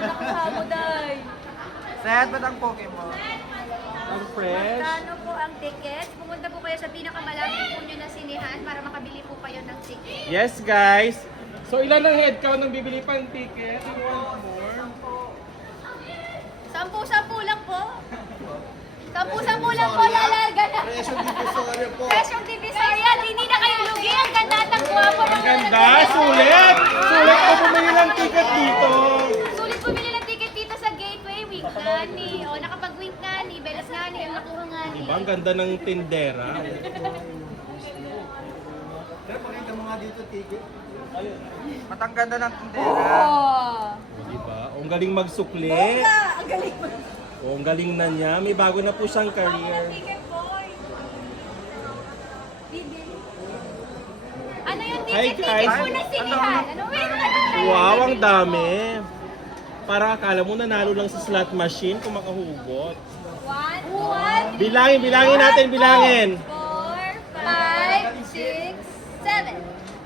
nakuha mo, Day? Seth, ba't ang poke mo? Ang fresh. Magkano po ang tickets? Pumunta po kayo sa pinakamalapit po nyo na sinihan para makabili po kayo ng ticket. Yes, guys. So, ilan ang head count ng bibili pang ticket? You want more? 10-10 lang po. 10-10 lang po, lalarga na. Presyong divisoria po. Presyong divisoria, hindi na kayo lugi. Ang ganda at ang guwapo ng Ang ganda! Sulit! Sulit ko bumili ng ticket dito. Sulit bumili ng ticket dito sa Gateway. Wink nga ni. O, nakapag-wink nga ni. Belas nga ni. Ang nakuha nga ni. Diba? Ang ganda ng tindera. Pero pakita mo nga dito ticket. Ba't ang ganda ng tindera? Oh! Diba? O, ang galing magsukli. Ang galing mo. O, ang galing na niya. May bago na po siyang career. Ticket boy. Bibili. Ano yung Hi, ticket? guys. Ticket po na sinihan. Ano? Wait, ano? Wow, ang dami. Para akala mo nanalo lang sa slot machine kung makahugot. 1, 2, Bilangin, bilangin natin, bilangin. 4, 5, 6, 7,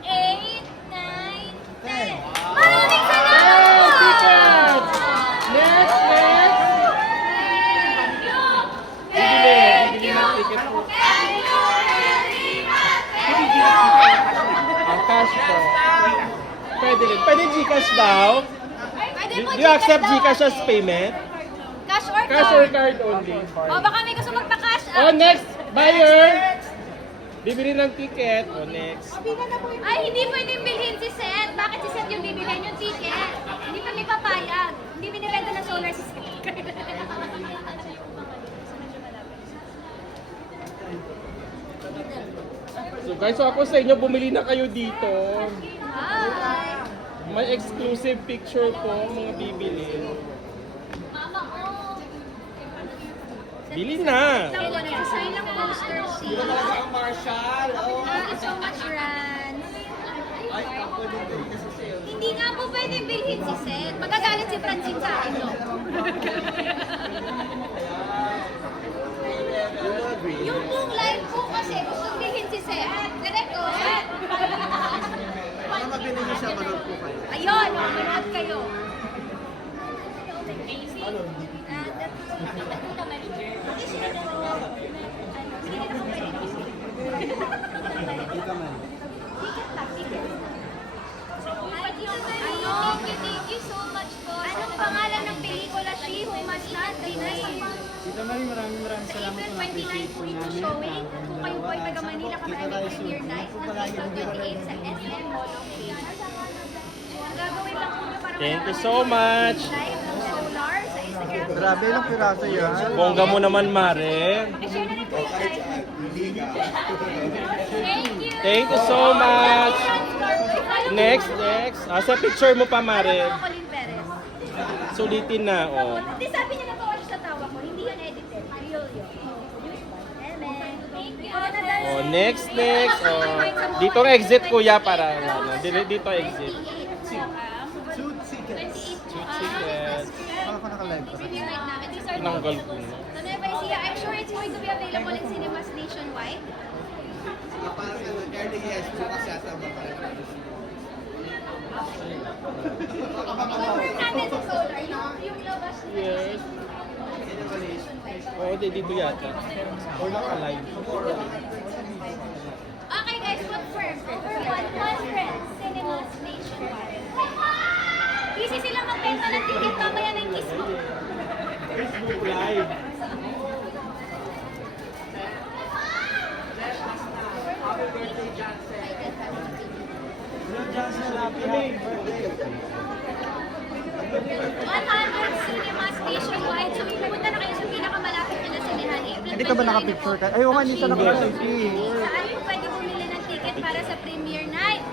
8, 9, 10. Maraming salamat po! ticket! Next, next! Bibili, bibili ng ticket po. Ang cash po. Pwede rin. Pwede Gcash daw. Pwede Do po you accept daw. Gcash as payment? Cash or Cash or card? card only? O baka may gusto magpa-cash Oh, out. next! Buyer! Bibili ng ticket. Oh, next. Ay, hindi pwedeng bilhin si Seth. Bakit si Seth yung bibilhin yung ticket? Hindi pa may papayag. Hindi binibenta ng solar si Seth. So guys, so ako sa inyo, bumili na kayo dito. Hi! May exclusive picture po, mga bibili. Mama, oh! Bili na! Nag-design ng poster si... Ang Marshall. Oh. Thank you so much, Rans. Ay, ako din kasi sa'yo. Hindi nga po pwede bilhin si Seth. Magagalit si Francine sa akin, no? Yung buong live po kasi gusto bilhin si Seth. Correct ko? Para mabili niyo siya, manood po kayo. Ayun, manood kayo. Dito man. Thank you so much po. Anong pangalan ng pelikula She Who Must Not Be Named? Dito Marie, maraming Sa salamat April po. 29 Na-appreciate po po ito namin. showing. Kung kayo po ay taga Manila, kami premiere night ng April 28 sa SM Mall of Fame. So, ang gagawin lang po nyo para Thank you malaman so nyo much. live ng Solar sa Instagram. Grabe, ilang piraso yan. Bongga mo naman, Mare. I-share na rin po yung live. Thank you! Thank you so much. Follow mo Next, po. next. Sa picture mo pa, Follow Mare. mo, Colin Perez. Sulitin na, oh. Hindi, sabi niya natawa siya sa tawa ko. Hindi yun edited. Real yun. Thank you. Oh, next, next. Oh. Dito ang exit, kuya, para ano. Dito exit. Shoot tickets. Ticket. Para ko naka-live pa. Tinanggal ko na. So, Nueva Ecija, I'm sure it's going to be available in cinemas nationwide. Parang early yes, bukas yata mo pala. Confirm natin sa Solar, yung labas na Yes. Oo, dito yata. Or naka-live. Okay guys, confirm. Over 100 cinemas nationwide. Busy silang magbenta ng ticket, mamaya may kiss mo. Facebook Live. Happy birthday. 100 cinemas nationwide. So, pupunta na kayo sa pinakamalapit na sinihan. Hindi ka ba naka-picture ka? Ay, oo nga, hindi siya naka-selfie. Saan po pwede bumili ng ticket para sa premiere night?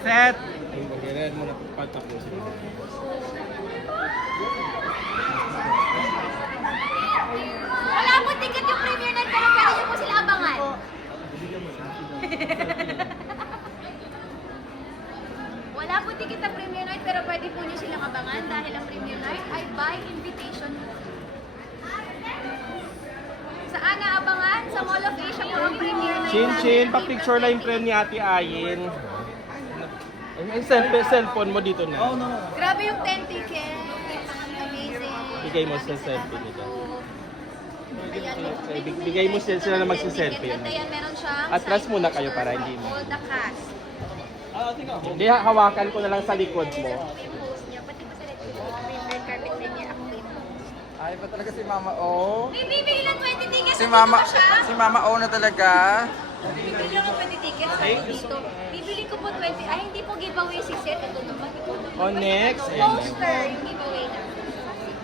Set! Ay, magkailan mo na patapusin. Wala po ticket yung premiere night pero pwede niyo po sila abangan. Wala po ticket ang premiere night pero pwede po niyo silang abangan dahil ang premiere night ay by invitation. Saan naabangan? Sa Mall of Asia po ang premiere night. Chin Chin, pa-picture lang yung friend ni Ate Ayin. Yung cellphone mo dito na. Oh, no. Grabe yung 10 tickets. Amazing. Bigay mo sa selfie nila. Ayan, Bigay mo sila na magsiselfie. At ayan, meron siyang Atras side muna kayo picture para of hindi mo. all the cast. Hindi, hawakan ko na lang sa likod mo. Yung host niya, pati pa sa red carpet din niya, ako yung host. Ay pa talaga si Mama O. May bibili lang 20 tickets. Si Nandito Mama, ba siya? si Mama O na talaga. Bibili lang ako 20 tickets. Ay, Dito. Bibili ko po 20. Ay, hindi po giveaway si Seth. Ito naman. Ito naman. Oh, next. Poster. Yung giveaway na.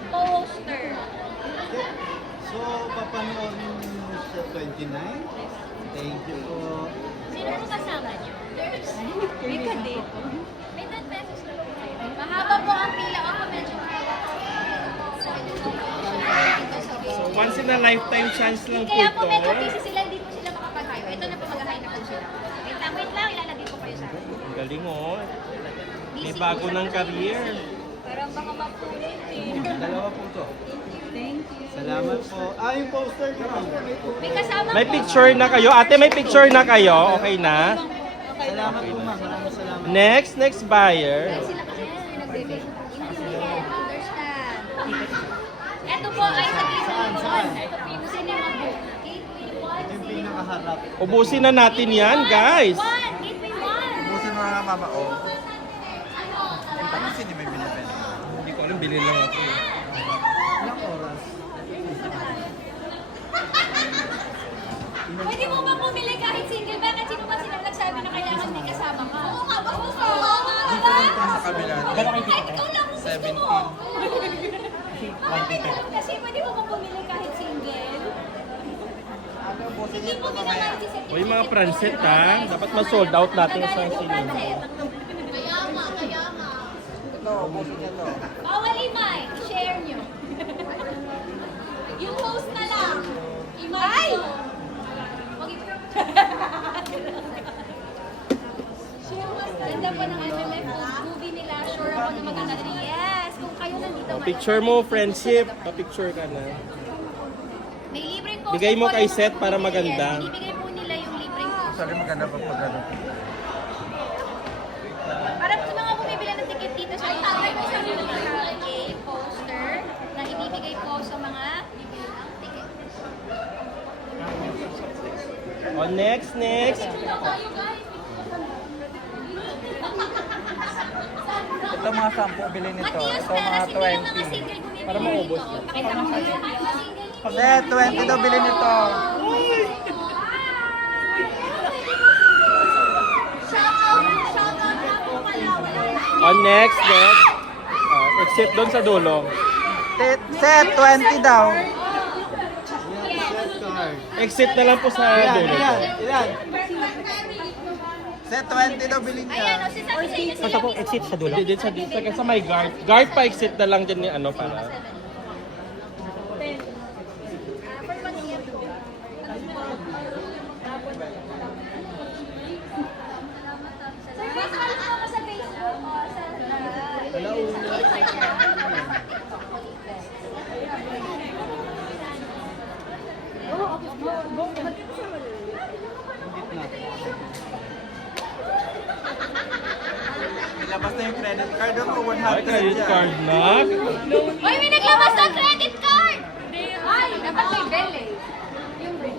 Poster. So, papanoorin mo sa 29? Thank you po. Sino mo kasama niyo? May kadate. May 10 pesos na lang kayo. Mahaba po ang pila. Ako medyo mahaba. Once in a lifetime chance lang po Kaya po ito. medyo busy sila. Hindi po sila makapag-hayo. Ito na po mag-hayo na po sila. Wait lang. Ilalagay ko kayo sa akin. Ang galing oh. May Busy bago po. ng career. Parang baka mapulit eh. Dalawa po to. Salamat po. Ah, yung poster naman. May kasama May po. picture na kayo. Ate, may picture na kayo. Okay na? Salamat po, ma'am. Maraming salamat. Next buyer. Ay, sila kasi nagbibig. Intindihan, understand. Ito po ay sa Cinema Book. Gateway 1, Ito yung pinakaharap. Ubusin na natin yan, guys. Gateway 1. Ubusin mo nga Mama O. Anong sino may binibenta? Hindi ko alam, bilhin lang ako. Ilang oras? Pwede mo ba bumili kahit single? Bakit sino ba sila nagsabi na kailangan may kasama ka? Oo nga, basta sa diba? Sa kabila. Kahit ikaw lang kung gusto 17. mo. Bakit ganun kasi? Pwede mo ba bumili kahit single? Hindi mo ginamit si Seth. O yung mga pranset ha, dapat ma-sold out natin sa Nagalit yung cinema. pranset. Kaya nga. Ito, ubusin niya to. Bawal imay, i-share nyo. Yung host na lang. Imay! Wag i- Ganda po ng MMF movie nila. Sure ako na maganda rin. Yes! Kung kayo nandito. Picture mo, friendship. Pa-picture ka na. May libreng poster Bigay mo po kay na Seth para magbibigay. maganda. Binibigay po nila yung libreng poster. Sorry, maganda pa pag ano. Para sa mga bumibili ng ticket dito sa Gateway, may poster na ibibigay po sa mga bibili ng ticket. O next. Ito mga 10 bilhin nito. Matias Ito na mga kasi yung mga 20. single bumibili Para maubos dito. na. Pakita mo sa single. Seth, 20 daw bilhin nito. Shout out na po pala. Wala. O next. Exit doon sa dulo. Seth, 20 daw. Set card. Exit na lang po sa dulo. Ilan? Seth, 20 daw bilhin niya. Ayan, o sinabi sa inyo sila. Exit sa dulo? Dito sa may guard. Guard pa exit na lang dyan ni ano para. Follow mo ako sa Facebook o sa Ilabas na yung credit card mo, 100 Ay, credit yan. card na. Uy, may naglabas ng credit card! Ay, dapat may bell eh. Yung bell.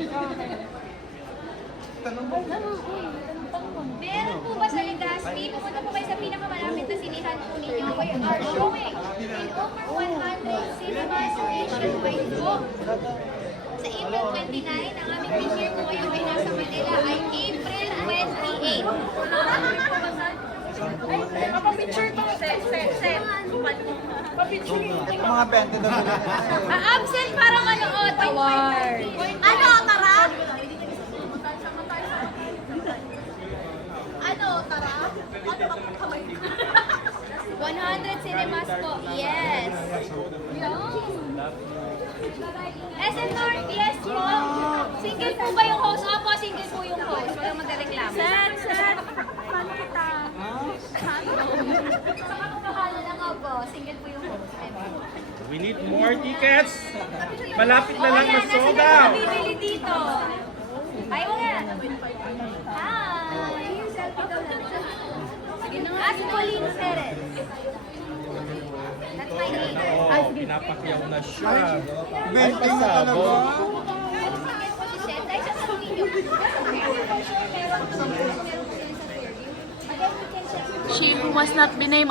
Meron po ba sa Legazpi? Pumunta po kayo sa pinakamalapit na sinihan po ninyo. We are showing in over 100 cinemas nationwide po. Sa April 29, ang aming premiere po ngayon ay nasa Manila ay April 28. Kapapicture ko, Seth. Kapapicture ko. Ito mga 20 daw bilhin niya. Absent parang ano, award. Ano, tara? Ano, tara? Ano, kamay 100 cinemas po, yes. SM North, yes po. Single po ba yung host? Opo, single po yung host. Walang magreklamo. Sir. Paano kita? Sa katukahalan lang ako. Single po yung host. We need more tickets. Malapit na lang Ayan, ma-sold nasa out. bibili dito. Ayaw nga. Hi! Selfie daw lang. Sige Ask Colleen Perez. That's my name. Oo, pinapakyaw na siya. Ay, Benting na pasabo. Second position. Dahil siya sa video. She who must not be named